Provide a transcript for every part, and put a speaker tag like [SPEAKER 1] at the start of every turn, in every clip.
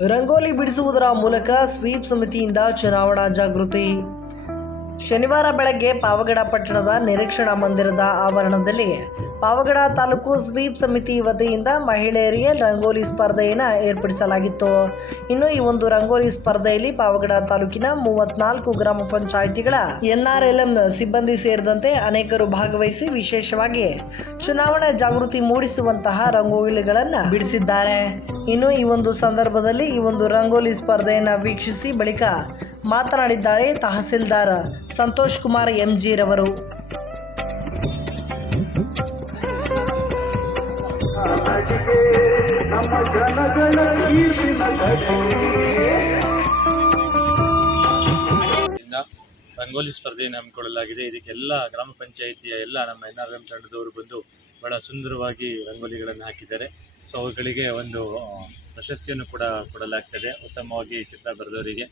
[SPEAKER 1] ರಂಗೋಲಿ ಬಿಡಿಸುವುದರ ಮೂಲಕ ಸ್ವೀಪ್ ಸಮಿತಿಯಿಂದ ಚುನಾವಣಾ ಜಾಗೃತಿ. ಶನಿವಾರ ಬೆಳಗ್ಗೆ ಪಾವಗಡ ಪಟ್ಟಣದ ನಿರೀಕ್ಷಣಾ ಮಂದಿರದ ಆವರಣದಲ್ಲಿ ಪಾವಗಡ ತಾಲೂಕು ಸ್ವೀಪ್ ಸಮಿತಿ ವತಿಯಿಂದ ಮಹಿಳೆಯರಿಗೆ ರಂಗೋಲಿ ಸ್ಪರ್ಧೆಯನ್ನು ಏರ್ಪಡಿಸಲಾಗಿತ್ತು. ಇನ್ನು ಈ ಒಂದು ರಂಗೋಲಿ ಸ್ಪರ್ಧೆಯಲ್ಲಿ ಪಾವಗಡ ತಾಲೂಕಿನ ಮೂವತ್ನಾಲ್ಕು ಗ್ರಾಮ ಪಂಚಾಯಿತಿಗಳ ಎನ್ಆರ್ಎಲ್ಎಂ ಸಿಬ್ಬಂದಿ ಸೇರಿದಂತೆ ಅನೇಕರು ಭಾಗವಹಿಸಿ ವಿಶೇಷವಾಗಿ ಚುನಾವಣಾ ಜಾಗೃತಿ ಮೂಡಿಸುವಂತಹ ರಂಗೋಲಿಗಳನ್ನು ಬಿಡಿಸಿದ್ದಾರೆ. ಇನ್ನು ಈ ಒಂದು ಸಂದರ್ಭದಲ್ಲಿ ಈ ಒಂದು ರಂಗೋಲಿ ಸ್ಪರ್ಧೆಯನ್ನು ವೀಕ್ಷಿಸಿ ಬಳಿಕ ಮಾತನಾಡಿದ್ದಾರೆ ತಹಸೀಲ್ದಾರ್ ಸಂತೋಷ್ ಕುಮಾರ್ ರವರು
[SPEAKER 2] ಕೀರ್ತಿನ ಕಡೆಗೆ
[SPEAKER 3] ಇಂದ ರಂಗೋಲಿ ಸ್ಪರ್ಧೆಯನ್ನು ಹಮ್ಮಿಕೊಳ್ಳಲಾಗಿದೆ. ಇದಕ್ಕೆಲ್ಲ ಗ್ರಾಮ ಪಂಚಾಯಿತಿಯ ಎಲ್ಲ ನಮ್ಮ ಎನ್ ಆರ್ ಎಂ ತಂಡದವರು ಬಂದು ಬಹಳ ಸುಂದರವಾಗಿ ರಂಗೋಲಿಗಳನ್ನು ಹಾಕಿದ್ದಾರೆ. ಸೊ ಅವುಗಳಿಗೆ ಒಂದು ಪ್ರಶಸ್ತಿಯನ್ನು ಕೂಡ ಕೊಡಲಾಗ್ತದೆ. ಉತ್ತಮವಾಗಿ ಚಿತ್ರ ಬರೆದವರಿಗೆ.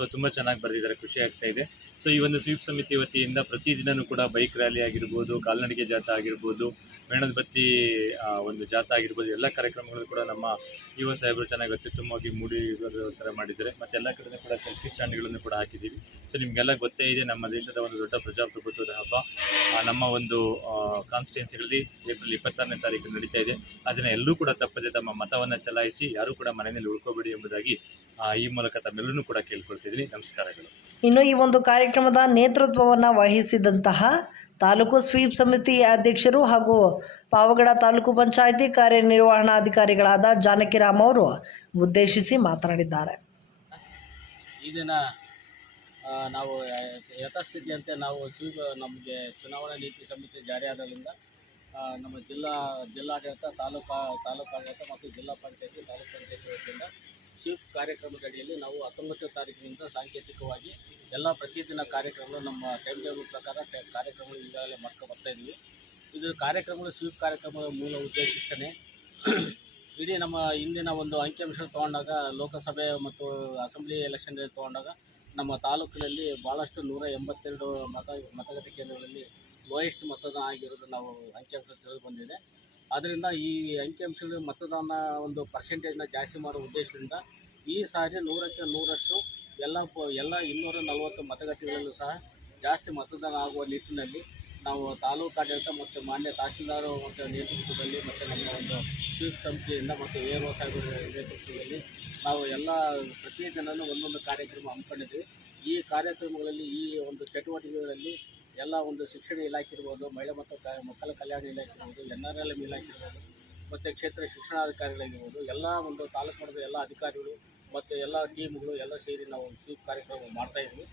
[SPEAKER 3] ಸೊ ತುಂಬ ಚೆನ್ನಾಗಿ ಬರೆದಿದ್ದಾರೆ, ಖುಷಿ ಆಗ್ತಾ ಇದೆ. ಸೊ ಈ ಒಂದು ಸ್ವೀಪ್ ಸಮಿತಿ ವತಿಯಿಂದ ಪ್ರತಿದಿನವೂ ಕೂಡ ಬೈಕ್ ರ್ಯಾಲಿ ಆಗಿರ್ಬೋದು, ಕಾಲ್ನಡಿಗೆ ಜಾಥಾ ಆಗಿರ್ಬೋದು, ಮೇಣದ ಬತ್ತಿ ಒಂದು ಜಾಥಾ ಆಗಿರ್ಬೋದು, ಎಲ್ಲ ಕಾರ್ಯಕ್ರಮಗಳು ಕೂಡ ನಮ್ಮ ಯುವ ಸಾಹೇಬರು ಚೆನ್ನಾಗಿ ಅತ್ಯುತ್ತಮವಾಗಿ ಮೂಡಿ ಥರ ಮಾಡಿದ್ದಾರೆ. ಮತ್ತು ಎಲ್ಲ ಕಡೆ ಕೂಡ ಸೆಲ್ಫಿ ಸ್ಟ್ಯಾಂಡ್ಗಳನ್ನು ಕೂಡ ಹಾಕಿದ್ದೀವಿ. ಸೊ ನಿಮಗೆಲ್ಲ ಗೊತ್ತೇ ಇದೆ, ನಮ್ಮ ದೇಶದ ಒಂದು ದೊಡ್ಡ ಪ್ರಜಾಪ್ರಭುತ್ವದ ಹಬ್ಬ. ನಮ್ಮ ಒಂದು ಕಾನ್ಸ್ಟಿಟ್ಯೂನ್ಸಿಗಳಲ್ಲಿ ಏಪ್ರಿಲ್ ಇಪ್ಪತ್ತಾರನೇ ತಾರೀಕು ನಡೀತಾ ಇದೆ. ಅದನ್ನು ಎಲ್ಲರೂ ಕೂಡ ತಪ್ಪದೆ ತಮ್ಮ ಮತವನ್ನು ಚಲಾಯಿಸಿ, ಯಾರೂ ಕೂಡ ಮನೆಯಲ್ಲಿ ಉಳ್ಕೋಬೇಡಿ ಎಂಬುದಾಗಿ ಈ ಮೂಲಕ ತಮ್ಮೆಲ್ಲರೂ ಕೂಡ ಕೇಳ್ಕೊಳ್ತಿದ್ದೀನಿ. ನಮಸ್ಕಾರಗಳು.
[SPEAKER 1] ಇನ್ನು ಈ ಒಂದು ಕಾರ್ಯಕ್ರಮದ ನೇತೃತ್ವವನ್ನು ವಹಿಸಿದಂತಹ ತಾಲೂಕು ಸ್ವೀಪ್ ಸಮಿತಿ ಅಧ್ಯಕ್ಷರು ಹಾಗೂ ಪಾವಗಡ ತಾಲೂಕು ಪಂಚಾಯಿತಿ ಕಾರ್ಯನಿರ್ವಹಣಾಧಿಕಾರಿಗಳಾದ ಜಾನಕಿರಾಮ್ ಅವರು ಉದ್ದೇಶಿಸಿ ಮಾತನಾಡಿದ್ದಾರೆ.
[SPEAKER 4] ಈ ದಿನ ನಾವು ಯಥಾಸ್ಥಿತಿಯಂತೆ ನಾವು ಸ್ವೀಪ್ ನಮಗೆ ಚುನಾವಣಾ ನೀತಿ ಸಮಿತಿ ಜಾರಿಯಾದ್ರಿಂದ ನಮ್ಮ ಜಿಲ್ಲಾ ಜಿಲ್ಲಾಡಳಿತ ತಾಲೂಕು ತಾಲೂಕು ಆಡಳಿತ ಮತ್ತು ಜಿಲ್ಲಾ ಪಂಚಾಯಿತಿ ತಾಲೂಕು ಪಂಚಾಯಿತಿ ವತಿಯಿಂದ ಸ್ವೀಪ್ ಕಾರ್ಯಕ್ರಮದ ಅಡಿಯಲ್ಲಿ ನಾವು ಹತ್ತೊಂಬತ್ತನೇ ತಾರೀಕಿನಿಂದ ಸಾಂಕೇತಿಕವಾಗಿ ಎಲ್ಲ ಪ್ರತಿದಿನ ಕಾರ್ಯಕ್ರಮಗಳು ನಮ್ಮ ಟೈಮ್ ಟೇಬಲ್ ಪ್ರಕಾರ ಕಾರ್ಯಕ್ರಮಗಳು ಈಗಾಗಲೇ ಮಾಡ್ಕೊಂಡು ಬರ್ತಾ ಇದ್ದೀವಿ ಇದು ಕಾರ್ಯಕ್ರಮಗಳು ಸ್ವೀಪ್ ಕಾರ್ಯಕ್ರಮದ ಮೂಲ ಉದ್ದೇಶ ಇಷ್ಟೇ ಇಡೀ ನಮ್ಮ ಹಿಂದಿನ ಒಂದು ಅಂಕಿಅಂಶ ತೊಗೊಂಡಾಗ ಲೋಕಸಭೆ ಮತ್ತು ಅಸೆಂಬ್ಲಿ ಎಲೆಕ್ಷನ್ನಲ್ಲಿ ತೊಗೊಂಡಾಗ ನಮ್ಮ ತಾಲೂಕಿನಲ್ಲಿ ಭಾಳಷ್ಟು ನೂರ ಎಂಬತ್ತೆರಡು ಮತ ಮತಗಟ್ಟೆ ಕೇಂದ್ರಗಳಲ್ಲಿ ಲೋಯೆಸ್ಟ್ ಮತದಾನ ಆಗಿರೋದು ನಾವು ಅಂಕಿಅಂಶ ತಿಳಿದು ಬಂದಿದೆ. ಆದ್ದರಿಂದ ಈ ಅಂಕಿಅಂಶಗಳು ಮತದಾನ ಒಂದು ಪರ್ಸೆಂಟೇಜ್ನ ಜಾಸ್ತಿ ಮಾಡೋ ಉದ್ದೇಶದಿಂದ ಈ ಸಾರಿ ನೂರಕ್ಕೆ ನೂರಷ್ಟು ಎಲ್ಲ ಪ- ಎಲ್ಲ ಇನ್ನೂರ ನಲವತ್ತು ಮತಗಟ್ಟೆಗಳಲ್ಲೂ ಸಹ ಜಾಸ್ತಿ ಮತದಾನ ಆಗುವ ನಿಟ್ಟಿನಲ್ಲಿ ನಾವು ತಾಲೂಕು ಆಡಳಿತ ಮತ್ತು ಮಾನ್ಯ ತಹಸೀಲ್ದಾರ್ ಮತ್ತು ನೇತೃತ್ವದಲ್ಲಿ ಮತ್ತು ನಮ್ಮ ಒಂದು ಸ್ವೀಪ್ ಸಮಿತಿಯಿಂದ ಮತ್ತು ಎ ಸಾಹೇಬರ ನೇತೃತ್ವದಲ್ಲಿ ನಾವು ಎಲ್ಲ ಪ್ರತಿದಿನವೂ ಒಂದೊಂದು ಕಾರ್ಯಕ್ರಮ ಹಮ್ಮಿಕೊಂಡಿದ್ವಿ ಈ ಕಾರ್ಯಕ್ರಮಗಳಲ್ಲಿ ಈ ಒಂದು ಚಟುವಟಿಕೆಗಳಲ್ಲಿ ಎಲ್ಲ ಒಂದು ಶಿಕ್ಷಣ ಇಲಾಖೆ ಇರ್ಬೋದು, ಮಹಿಳಾ ಮತ್ತು ಕ, ಮಕ್ಕಳ ಕಲ್ಯಾಣ ಇಲಾಖೆ ಇರ್ಬೋದು, ಎನ್ ಆರ್ ಎಲ್ ಎಂ ಇಲಾಖೆ ಇರ್ಬೋದು, ಮತ್ತು ಕ್ಷೇತ್ರ ಶಿಕ್ಷಣಾಧಿಕಾರಿಗಳಾಗಿರ್ಬೋದು ಎಲ್ಲ ಒಂದು ತಾಲೂಕು ಮಟ್ಟದ ಎಲ್ಲ ಅಧಿಕಾರಿಗಳು ಮತ್ತು ಎಲ್ಲ ಟೀಮ್ಗಳು ಎಲ್ಲ ಸೇರಿ ನಾವು ಸ್ವೀಪ್ ಕಾರ್ಯಕ್ರಮ ಮಾಡ್ತಾಯಿದ್ವಿ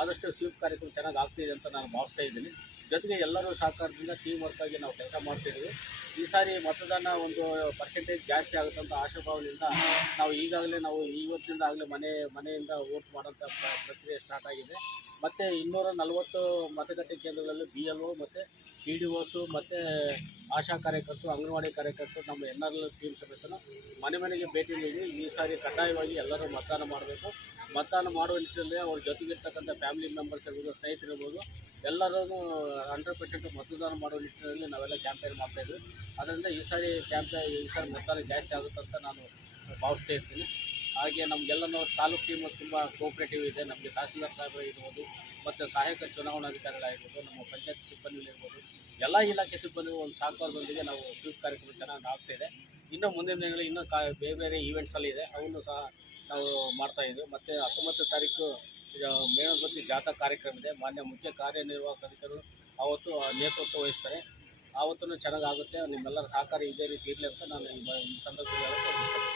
[SPEAKER 4] ಆದಷ್ಟು ಸ್ವೀಪ್ ಕಾರ್ಯಕ್ರಮ ಚೆನ್ನಾಗಿ ಆಗ್ತಿದೆ ಅಂತ ನಾನು ಭಾವಿಸ್ತಾ ಇದ್ದೀನಿ. ಜೊತೆಗೆ ಎಲ್ಲರೂ ಸಹಕಾರದಿಂದ ಟೀಮ್ ವರ್ಕ್ ಆಗಿ ನಾವು ಕೆಲಸ ಮಾಡ್ತಿದ್ದೀವಿ. ಈ ಸಾರಿ ಮತದಾನ ಒಂದು ಪರ್ಸೆಂಟೇಜ್ ಜಾಸ್ತಿ ಆಗುತ್ತೆ ಅಂತ ಆಶಾಭಾವದಿಂದ ನಾವು ಈಗಾಗಲೇ ನಾವು ಇವತ್ತಿನಿಂದ ಆಗಲೇ ಮನೆ, ಮನೆಯಿಂದ ವೋಟ್ ಮಾಡೋಂಥ ಪ್ರ- ಪ್ರಕ್ರಿಯೆ ಸ್ಟಾರ್ಟ್ ಆಗಿದೆ. ಮತ್ತು ಇನ್ನೂರ ನಲವತ್ತು ಮತಗಟ್ಟೆ ಕೇಂದ್ರಗಳಲ್ಲಿ ಬಿ ಎಲ್ ಒ ಮತ್ತು ಪಿ ಡಿ ಒಸು ಮತ್ತು ಆಶಾ ಕಾರ್ಯಕರ್ತರು, ಅಂಗನವಾಡಿ ಕಾರ್ಯಕರ್ತರು ನಮ್ಮ ಎನ್ ಆರ್ ಎಲ್ ಟೀಮ್ ಸಮೇತ ಮನೆ ಮನೆಗೆ ಭೇಟಿ ನೀಡಿ ಈ ಸಾರಿ ಕಡ್ಡಾಯವಾಗಿ ಎಲ್ಲರೂ ಮತದಾನ ಮಾಡಬೇಕು. ಮತದಾನ ಮಾಡುವ ನಿಟ್ಟಿನಲ್ಲಿ ಅವ್ರ ಜೊತೆಗಿರ್ತಕ್ಕಂಥ ಫ್ಯಾಮಿಲಿ ಮೆಂಬರ್ಸ್ ಇರ್ಬೋದು ಸ್ನೇಹಿತರಿರ್ಬೋದು ಎಲ್ಲರೂ ಹಂಡ್ರೆಡ್ ಪರ್ಸೆಂಟ್ ಮತದಾನ ಮಾಡುವ ನಿಟ್ಟಿನಲ್ಲಿ ನಾವೆಲ್ಲ ಕ್ಯಾಂಪೇನ್ ಮಾಡ್ತಾಯಿದ್ವಿ ಅದರಿಂದ ಈ ಸಾರಿ ಕ್ಯಾಂಪೇ ಈ ಸಾರಿ ಮತದಾನ ಜಾಸ್ತಿ ಆಗುತ್ತಂತ ನಾನು ಭಾವಿಸ್ತಾ ಇರ್ತೀನಿ. ಹಾಗೆ ನಮಗೆಲ್ಲನೂ ತಾಲೂಕು ಟೀಮ್ ತುಂಬ ಕೋಪ್ರೇಟಿವ್ ಇದೆ. ನಮಗೆ ತಹಸೀಲ್ದಾರ್ ಸಾಹೇಬ್ರು ಇರ್ಬೋದು ಮತ್ತು ಸಹಾಯಕ ಚುನಾವಣಾಧಿಕಾರಿಗಳಾಗಿರ್ಬೋದು ನಮ್ಮ ಪಂಚಾಯತ್ ಸಿಬ್ಬಂದಿಗಳಿರ್ಬೋದು ಎಲ್ಲ ಇಲಾಖೆ ಸಿಬ್ಬಂದಿಗಳು ಒಂದು ಸಹಕಾರದೊಂದಿಗೆ ನಾವು ಸ್ವೀಪ್ ಕಾರ್ಯಕ್ರಮ ಚೆನ್ನಾಗಿ ಆಗ್ತಾಯಿದೆ ಇನ್ನು ಮುಂದಿನ ದಿನಗಳಲ್ಲಿ ಇನ್ನೂ ಕಾ ಬೇರೆ ಬೇರೆ ಈವೆಂಟ್ಸಲ್ಲಿ ಇದೆ. ಅವನ್ನು ಸಹ ನಾವು ಮಾಡ್ತಾ ಇದ್ದೀವಿ ಮತ್ತು ಹತ್ತೊಂಬತ್ತನೇ ತಾರೀಕು ಮೇಣದ್ಬತ್ತಿ ಜಾಥಾ ಕಾರ್ಯಕ್ರಮ ಇದೆ. ಮಾನ್ಯ ಮುಖ್ಯ ಕಾರ್ಯನಿರ್ವಾಹಕ ಅಧಿಕಾರಿ ಅವತ್ತು ನೇತೃತ್ವ ವಹಿಸ್ತಾರೆ. ಆವತ್ತೂ ಚೆನ್ನಾಗಾಗುತ್ತೆ. ನಿಮ್ಮೆಲ್ಲರ ಸಹಕಾರ ಇದೇ ರೀತಿ ಇರಲಿ ಅಂತ ನಾನು ಈ ಸಂದರ್ಭದಲ್ಲಿ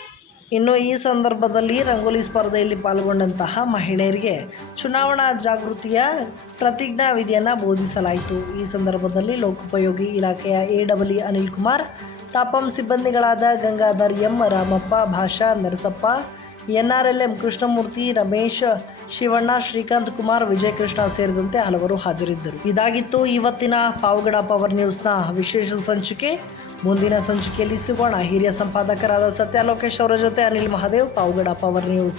[SPEAKER 1] ಇನ್ನು ಈ ಸಂದರ್ಭದಲ್ಲಿ ರಂಗೋಲಿ ಸ್ಪರ್ಧೆಯಲ್ಲಿ ಪಾಲ್ಗೊಂಡಂತಹ ಮಹಿಳೆಯರಿಗೆ ಚುನಾವಣಾ ಜಾಗೃತಿಯ ಪ್ರತಿಜ್ಞಾ ವಿಧಿಯನ್ನು ಬೋಧಿಸಲಾಯಿತು. ಈ ಸಂದರ್ಭದಲ್ಲಿ ಲೋಕೋಪಯೋಗಿ ಇಲಾಖೆಯ ಎ ಡಬ್ಲ್ಯೂ ಅನಿಲ್ ಕುಮಾರ್, ತಾಪಂ ಸಿಬ್ಬಂದಿಗಳಾದ ಗಂಗಾಧರ್ ಎಂ ರಾಮಪ್ಪ, ಭಾಷಾ ನರಸಪ್ಪ ಎನ್ಆರ್ಎಲ್ಎಂ ಕೃಷ್ಣಮೂರ್ತಿ, ರಮೇಶ್, ಶಿವಣ್ಣ, ಶ್ರೀಕಾಂತ್ ಕುಮಾರ್, ವಿಜಯಕೃಷ್ಣ ಸೇರಿದಂತೆ ಹಲವರು ಹಾಜರಿದ್ದರು. ಇದಾಗಿತ್ತು ಇವತ್ತಿನ ಪಾವಗಡ ಪವರ್ ನ್ಯೂಸ್ನ ವಿಶೇಷ ಸಂಚಿಕೆ. ಮುಂದಿನ ಸಂಚಿಕೆಯಲ್ಲಿ ಸಿಗೋಣ. ಹಿರಿಯ ಸಂಪಾದಕರಾದ ಸತ್ಯ ಲೋಕೇಶ್ ಅವರ ಜೊತೆ ಅನಿಲ್ ಮಹಾದೇವ್, ಪಾವಗಡ ಪವರ್ ನ್ಯೂಸ್.